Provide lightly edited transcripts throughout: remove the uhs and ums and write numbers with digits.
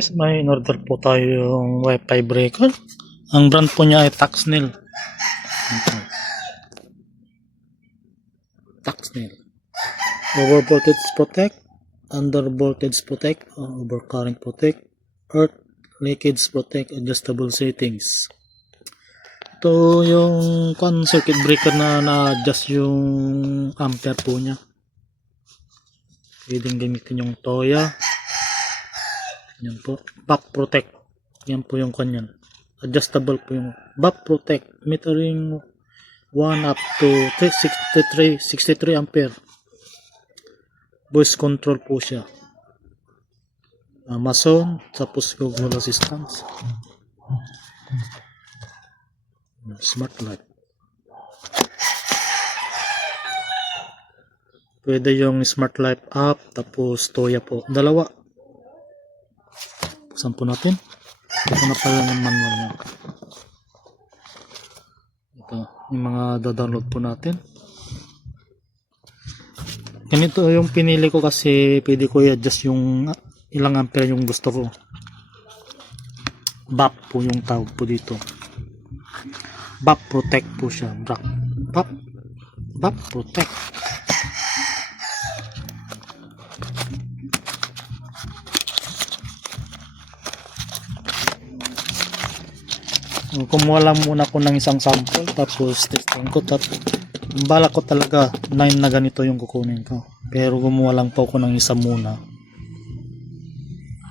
Guys, may in-order po tayong Wi-Fi breaker. Ang brand po niya ay Taxnel. Taxnel. Over voltage protect, under voltage protect, over current protect, earth leakage protect, adjustable settings. Ito yung circuit breaker na na-adjust yung ampere po niya. Pwedeng gamitin yung Toya. Yan po, back protect. Yan po yung kanyan. Adjustable po yung back protect. Metering 1 up to 63 ampere. Voice control po siya. Amazon, tapos Google Assistant. Smart light. Pwede yung smart light up, tapos Toya po. Dalawa. Buksan po natin. Ito na pala ng manual niya. Ito, yung mga download po natin. Ganito yung pinili ko kasi pwede ko i-adjust yung ilang ampere yung gusto ko. BAP po yung tawag po dito. BAP protect po siya. BAP protect. Kumuha lang muna ko ng isang sample tapos testing ko, bala ko talaga 9 na ganito yung kukunin ko, pero gumawa lang po ako ng isa muna.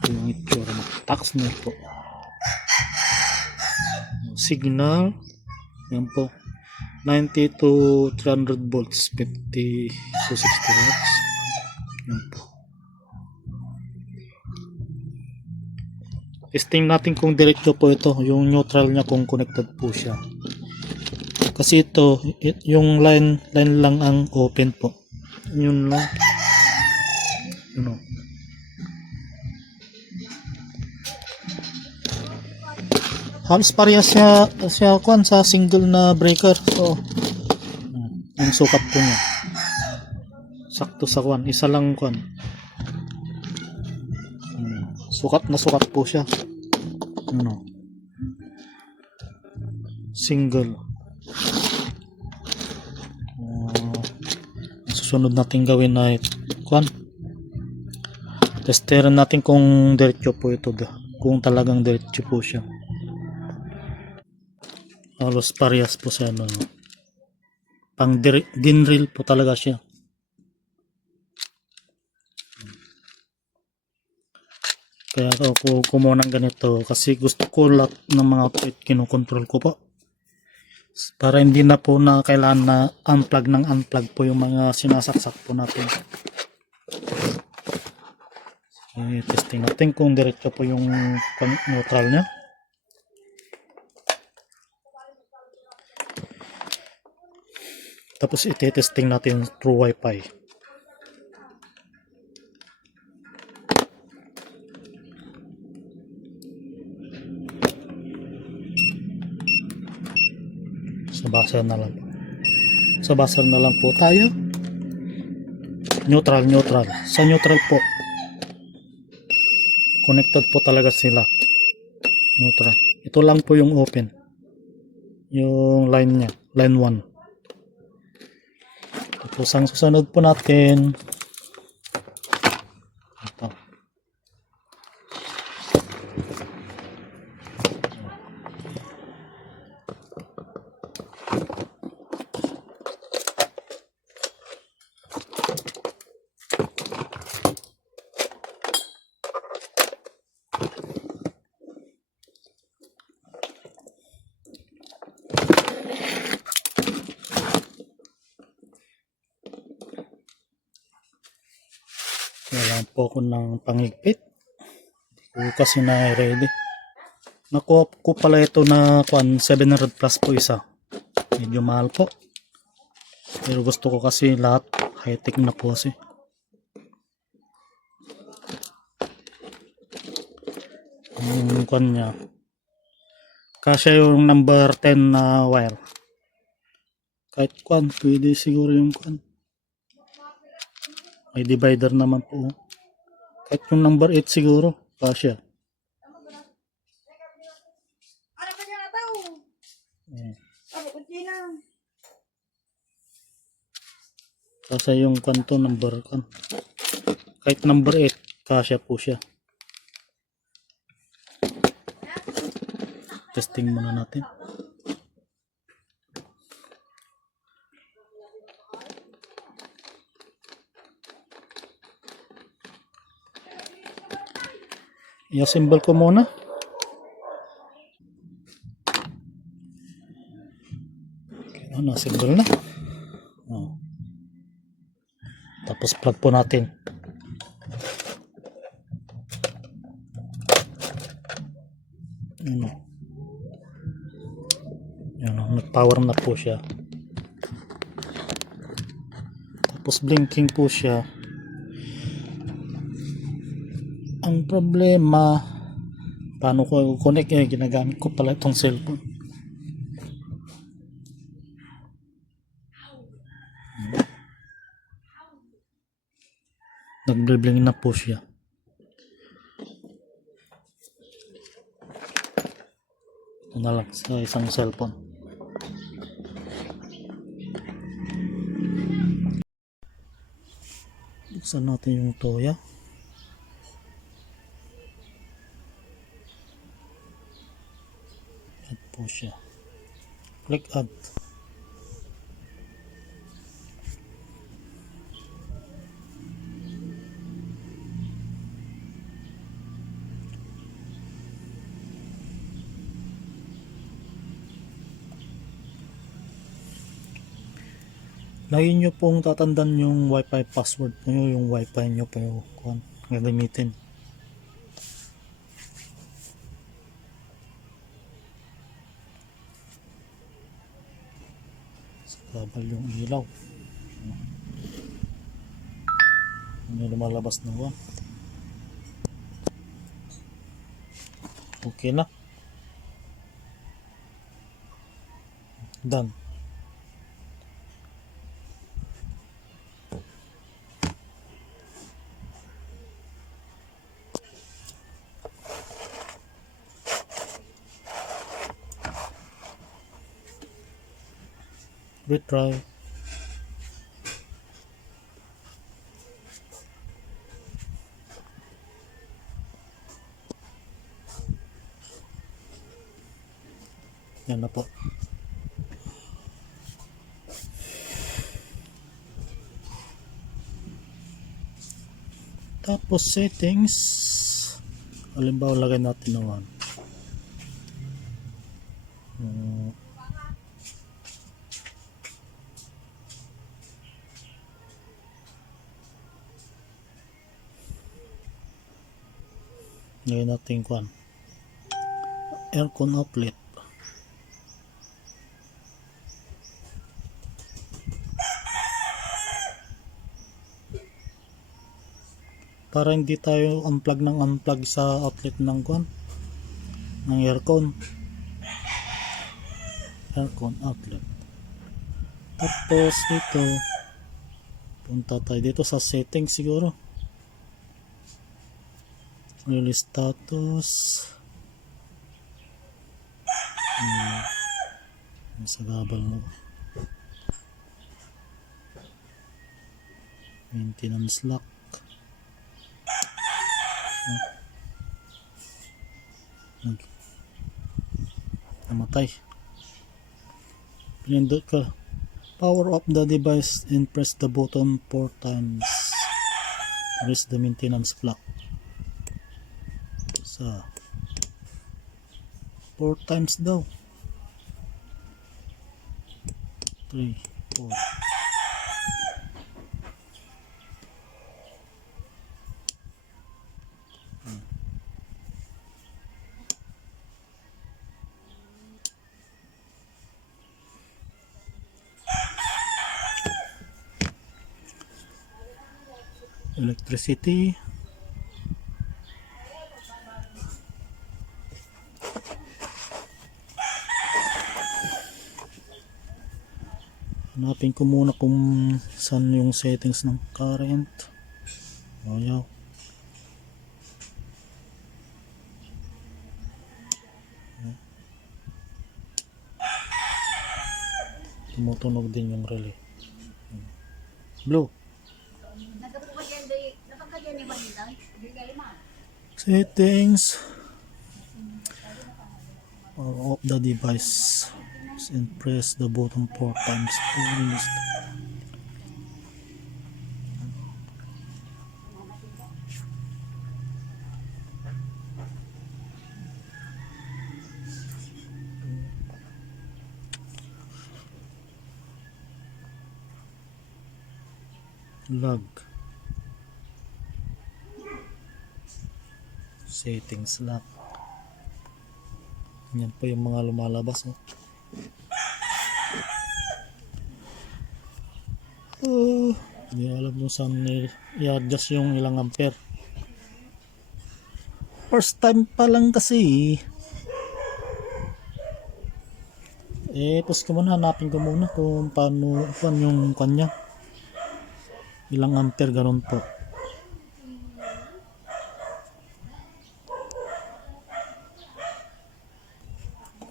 Ito yung itsura ng Taxnel po. Signal yan po, 90 to 300 volts, 50 to 60 watts. Yan po. Testing natin kung diretso po ito, yung neutral niya kung connected po siya. Kasi ito, yung line lang ang open po. Yun lang. Yun o. Halos parehas siya kwan sa single na breaker. So, yung sukat po niya. Sakto sa kwan. Isa lang kwan. Sukat na sukat po siya. Ano? Single. Susunod natin gawin na kwan. Testerin natin kung diretso po ito. Kung talagang diretso po siya. Halos parehas po siya. No? Pang dinril po talaga siya. Kaya ako kumuha ng ganito kasi gusto ko lahat ng mga output kinokontrol ko po. Para hindi na po na kailangan na unplug po yung mga sinasaksak po natin. Testing natin kung diretso po yung neutral nya. Tapos iti-testing natin through Wi-Fi. Sa buzzer na lang po tayo. Neutral. Sa neutral po. Connected po talaga sila. Neutral. Ito lang po yung open. Yung line niya. Line 1. Tapos ang susunod po natin. Ito. Kailangan po ako ng pangigpit. Hindi ko kasi na ready. Nakuha ko pala ito na 700 plus po isa. Medyo mahal po. Pero gusto ko kasi lahat high-tech na po kasi. Yung kwan niya. Kasya yung number 10 na wire. Kahit kwan, pwede siguro yung kwan. May divider naman po. Kahit yung number 8 siguro, kasya. Kasi yung kanto number kan. Kahit number 8, kasya po siya. Testing muna natin. I-assemble ko muna. Na-assemble na. Oh. Tapos plug po natin. Ano? Ano, nag-power na po siya. Tapos blinking po siya. Ang problema, paano ko i-connect? Ginagamit ko pala itong cellphone. Nag-bling na po siya. Ito na lang sa isang cellphone. Buksan natin yung toya. Add po siya. Click add. Lagi nyo pong tatandaan yung wifi password po nyo, yung wifi nyo po yung gagamitin. Sa kabal yung ilaw. Ano lumalabas na ba? Okay na. Done. Retry. Yan na po. Tapos settings. Halimbawa lagay natin na 1. Lagay natin kwan. Aircon outlet. Para hindi tayo unplug sa outlet ng kwan. Ng aircon. Aircon outlet. Tapos dito. Punta tayo dito sa settings siguro. Release status. Sa gabal na ba? Maintenance lock. Namatay. Pinindot ka. Power off the device and press the button 4 times. Release the maintenance clock. So 4 times daw. 3, 4. Electricity. Hanapin ko muna kung saan yung settings ng current. Ayaw. Tumutunog din yung relay. Blue. Settings. Power off the device and press the button 4 times to release. Log. Settings lock. Yan po yung mga lumalabas. Hindi alam kung saan i-adjust yung ilang ampere. First time pa lang kasi. Pause ko muna, hanapin ko muna kung paano yung kanya. Ilang ampere, ganun po.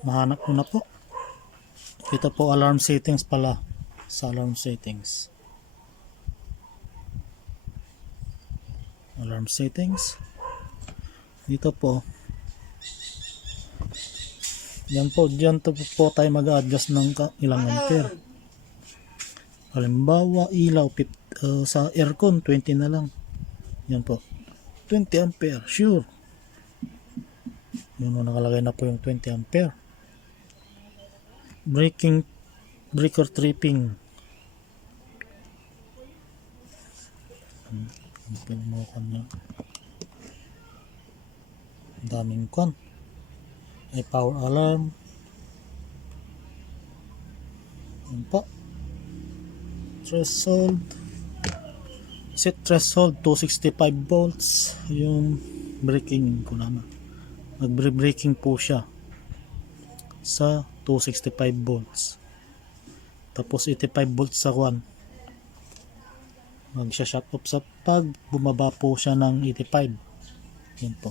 Mahanap ko na po. Ito po alarm settings pala. Sa alarm settings. Alarm settings. Dito po. Yan po. Diyan po tayo mag-adjust ng ilang ampere. Halimbawa, ilaw sa aircon 20 na lang. Yan po. 20 ampere. Sure. Yun, nakalagay na po yung 20 ampere. Breaker tripping. Pinumokan niya. Daming kon. Power alarm. Yan po. Threshold. Set threshold 265 volts. Yung breaking ko naman. Nagbre-breaking po siya sa 265 volts. Tapos 85 volts sa 1. Magsha-shut off sa pag bumaba po siya ng 85. Yan po.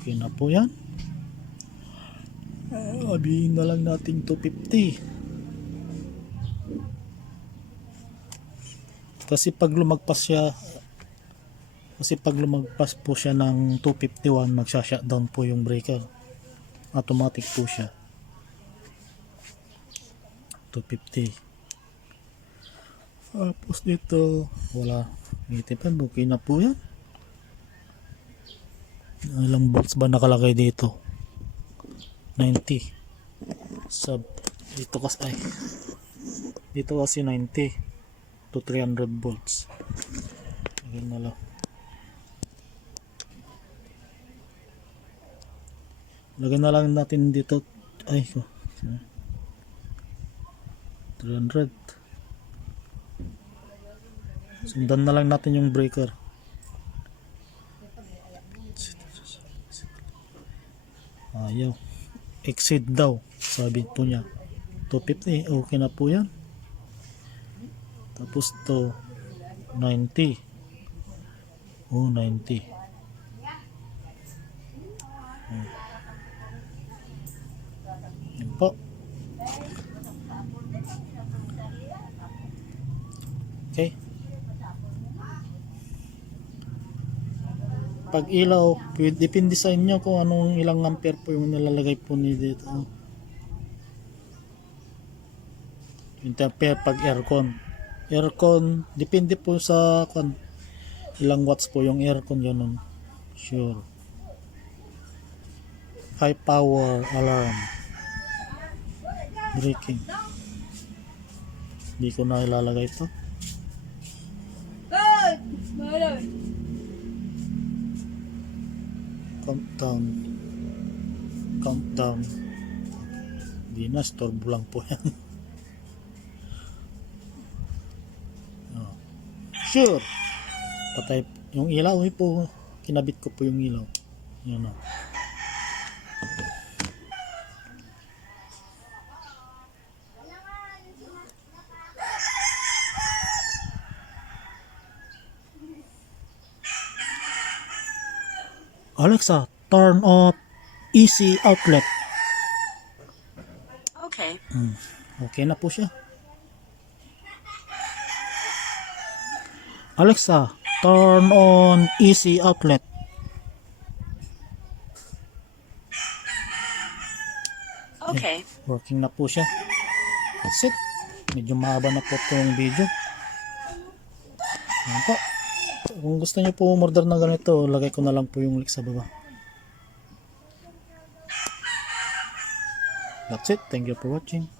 Okay na po yan. Abihin na lang natin 250. Kasi pag lumagpas po siya ng 251, magsha-shutdown po yung breaker. Automatic po siya. 250. Tapos dito, wala. 85, okay na po yan. Ilang volts ba nakalagay dito? 90. Dito kasi 90 to 300 volts. Ayan na lang. Lagyan na lang natin dito 300. Sundan na lang natin yung breaker. Ayaw. Exceed daw. Sabi po niya. 250. Okay na po yan. Tapos to 90. 90. Yan po. Okay. Pag ilaw, depende sa inyo kung anong ilang ampere po yung nilalagay po ni dito. 20 ampere pag aircon. Aircon, depende po sa ilang watts po yung aircon, ganun. Sure. High power alarm. Breaking. Hindi ko na ilalagay ito. Countdown. Hindi na, storbo lang po yan. Sure. Patay yung ilaw po. Kinabit ko po yung ilaw. Yan o. Alexa, turn off AC outlet. Okay. Okay na po siya. Alexa, turn on AC outlet. Okay. Working na po siya. That's it. Medyo mahaba na po itong video. Ayan po. Kung gusto niyo po umorder ng ganito, lagay ko na lang po yung link sa baba. That's it. Thank you for watching.